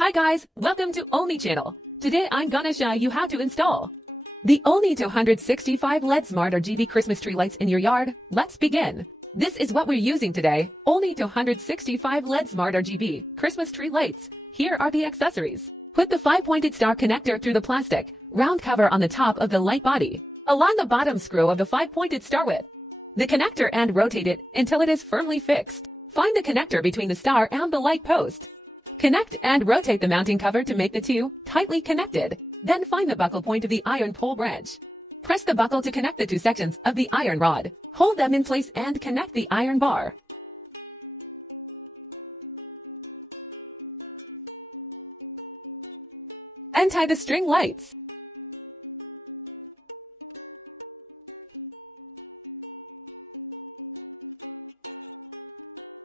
Hi guys, welcome to Ollny channel. Today I'm gonna show you how to install the Ollny 265 LED Smart RGB Christmas tree lights in your yard. Let's begin. This is what we're using today, Ollny 265 LED Smart RGB Christmas tree lights. Here are the accessories. Put the 5-pointed star connector through the plastic round cover on the top of the light body. Align the bottom screw of the 5-pointed star with the connector and rotate it until it is firmly fixed. Find the connector between the star and the light post. Connect and rotate the mounting cover to make the two tightly connected. Then find the buckle point of the iron pole branch. Press the buckle to connect the two sections of the iron rod. Hold them in place and connect the iron bar. And tie the string lights.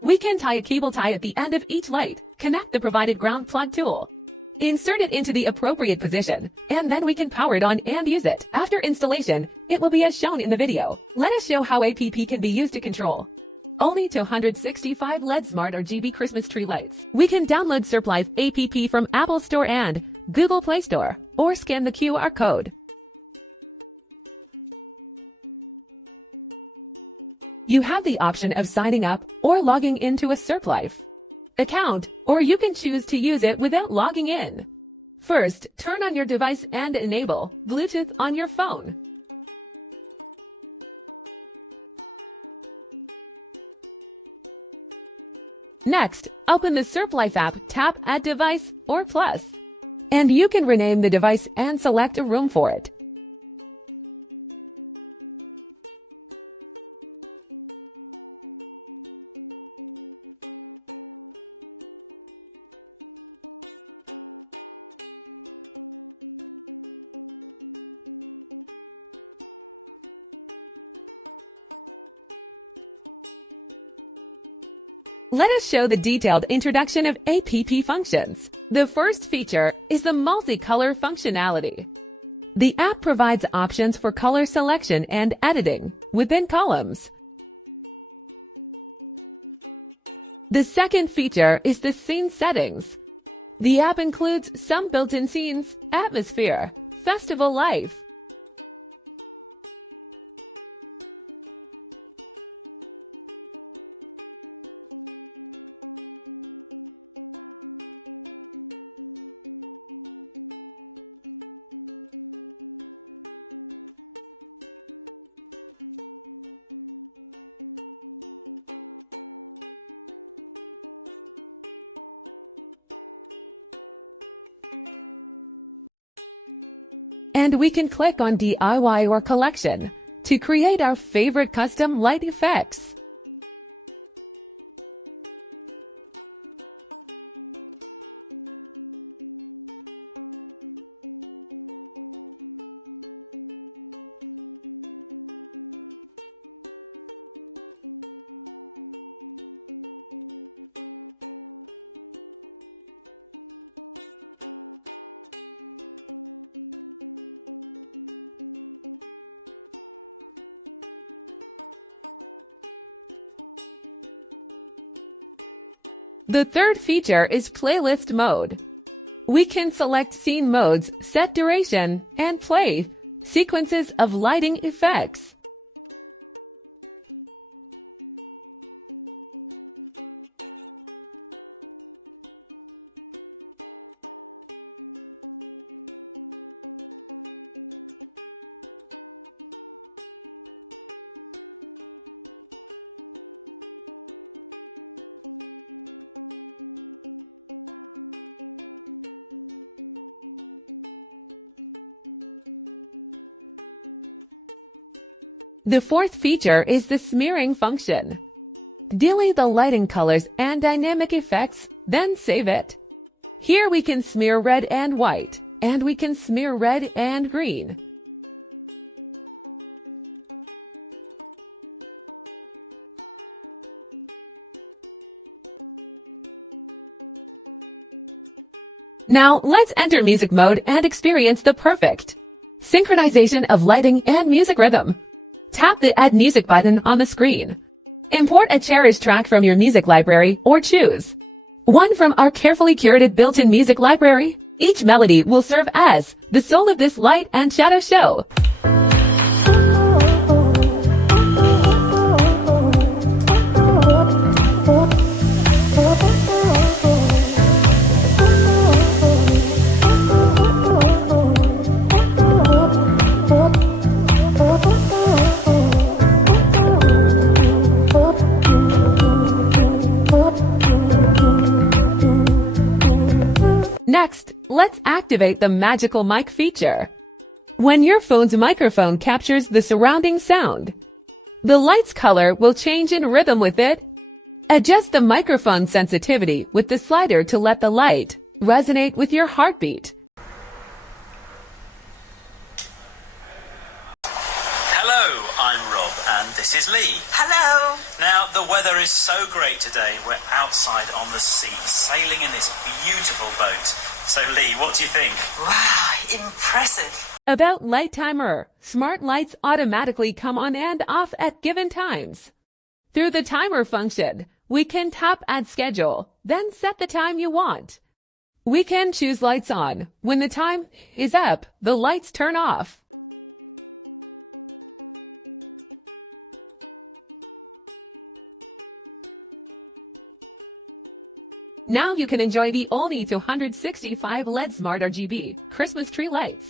We can tie a cable tie at the end of each light. Connect the provided ground plug tool. Insert it into the appropriate position, and then we can power it on and use it. After installation, it will be as shown in the video. Let us show how app can be used to control Ollny 265 LED Smart RGB Christmas tree lights. We can download SurfLife app from Apple Store and Google Play Store, or scan the QR code. You have the option of signing up or logging into a SurfLife account, or you can choose to use it without logging in. First, turn on your device and enable Bluetooth on your phone. Next, open the SurfLife app, tap Add Device or Plus, and you can rename the device and select a room for it. Let us show the detailed introduction of app functions. The first feature is the multicolor functionality. The app provides options for color selection and editing within columns. The second feature is the scene settings. The app includes some built-in scenes, atmosphere, festival life, and we can click on DIY or collection to create our favorite custom light effects. The third feature is playlist mode. We can select scene modes, set duration, and play sequences of lighting effects. The fourth feature is the smearing function. Delete the lighting colors and dynamic effects, then save it. Here we can smear red and white, and we can smear red and green. Now let's enter music mode and experience the perfect synchronization of lighting and music rhythm. Tap the Add Music button on the screen. Import a cherished track from your music library or choose One from our carefully curated built-in music library. Each melody will serve as the soul of this light and shadow show. Next, let's activate the magical mic feature. When your phone's microphone captures the surrounding sound, the light's color will change in rhythm with it. Adjust the microphone sensitivity with the slider to let the light resonate with your heartbeat. Hello, I'm Rob and this is Lee. Hello. Now, the weather is so great today. We're outside on the sea, sailing in this beautiful boat. So Lee, what do you think? Wow, impressive. About Light Timer, smart lights automatically come on and off at given times. Through the timer function, we can tap Add Schedule, then set the time you want. We can choose lights on. When the time is up, the lights turn off. Now you can enjoy the Ollny 265 LED Smart RGB Christmas tree lights.